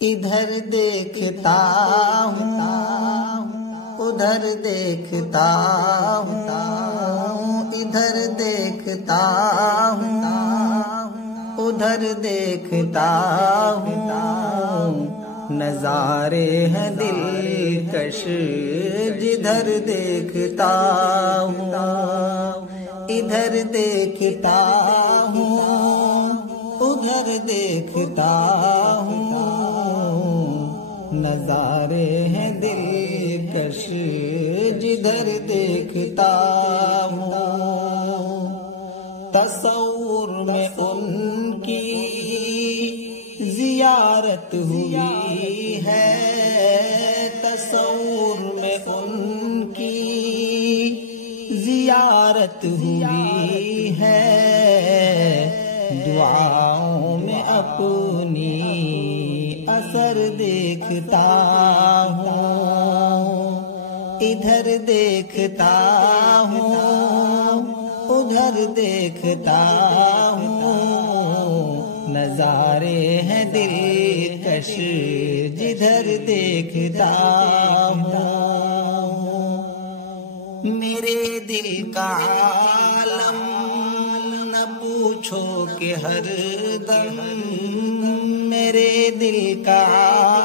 ادھر دیکھتا ہوں ادھر دیکھتا ہوں ادھر دیکھتا ہوں ادھر دیکھتا ہوں نظارے ہیں دلکش جدھر دیکھتا ہوں ادھر دیکھتا ہوں ادھر دیکھتا ہوں نظارے ہیں دلکش جدھر دیکھتا ہوں تصور میں ان کی زیارت ہوئی ہے تصور میں ان کی زیارت ہوئی ہے دعاؤں میں اپنی اثر دیکھتا ہوں ادھر دیکھتا ہوں ادھر دیکھتا ہوں نظارے ہیں دلکش جدھر دیکھتا ہوں میرے دل کا عالم نہ پوچھو کہ ہر دم میرے دل کا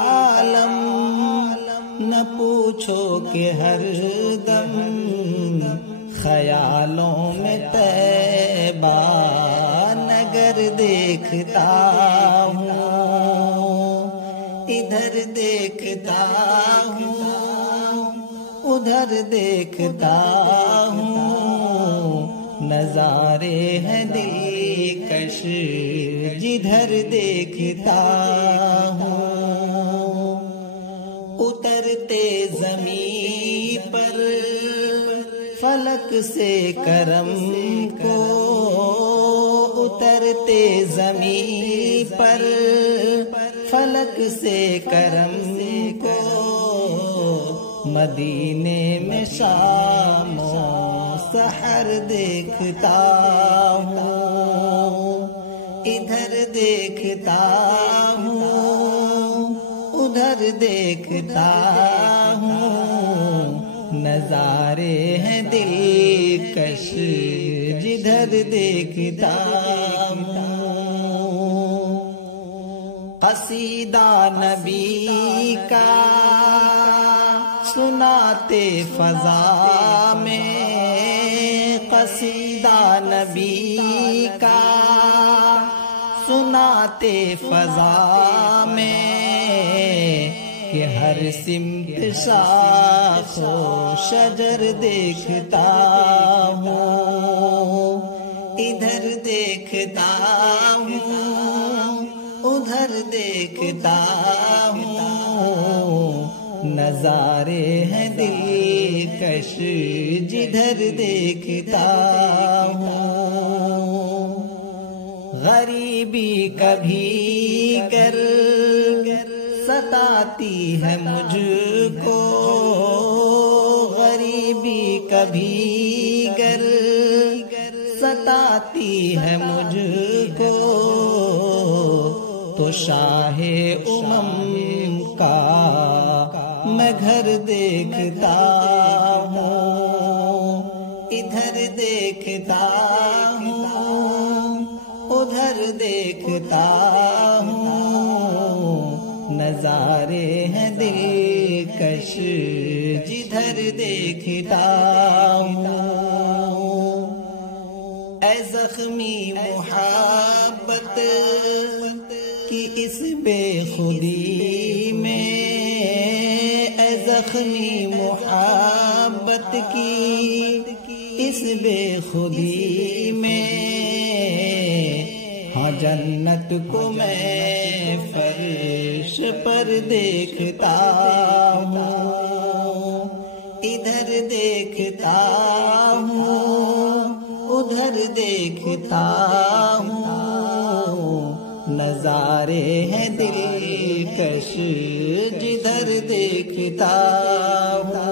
عالم نہ پوچھو کہ ہر دم خیالوں میں طیبہ نگر دیکھتا ہوں ادھر دیکھتا ہوں ادھر دیکھتا ہوں نظارے ہیں دلکش جدھر دیکھتا ہوں اترتے زمین پر فلک سے کرم کو اترتے زمین پر فلک سے کرم کو مدینے میں شام و سحر دیکھتا ہوں ادھر دیکھتا ہوں ادھر دیکھتا ہوں نظارے ہیں دلکش جدھر دیکھتا ہوں قصیدہ نبی کا سناتے فضا میں قصیدہ نبی کا سناتے فضا میں کہ ہر سمت شاخ و شجر دیکھتا ہوں ادھر دیکھتا ہوں ادھر دیکھتا ہوں نظارے ہیں دلکش جدھر دیکھتا ہوں غریبی کبھی گر ستاتی ہے مجھ کو غریبی کبھی گر ستاتی ہے مجھ کو تو شاہ کا میں گھر دیکھتا ہوں ادھر دیکھتا ہوں ادھر دیکھتا ہوں نظارے ہیں دلکش جدھر دیکھتا ہوں اے زخمی محبت کی اس بے خودی میں اے زخمی محبت کی اس بے خودی میں ہاں جنت کو میں فرش پر دیکھتا ہوں ادھر دیکھتا ہوں ادھر دیکھتا ہوں نظارے ہیں دلکش جدھر دیکھتا ہوں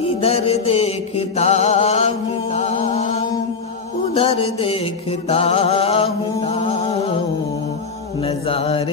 ادھر دیکھتا ہوں ادھر دیکھتا ہوں نظارے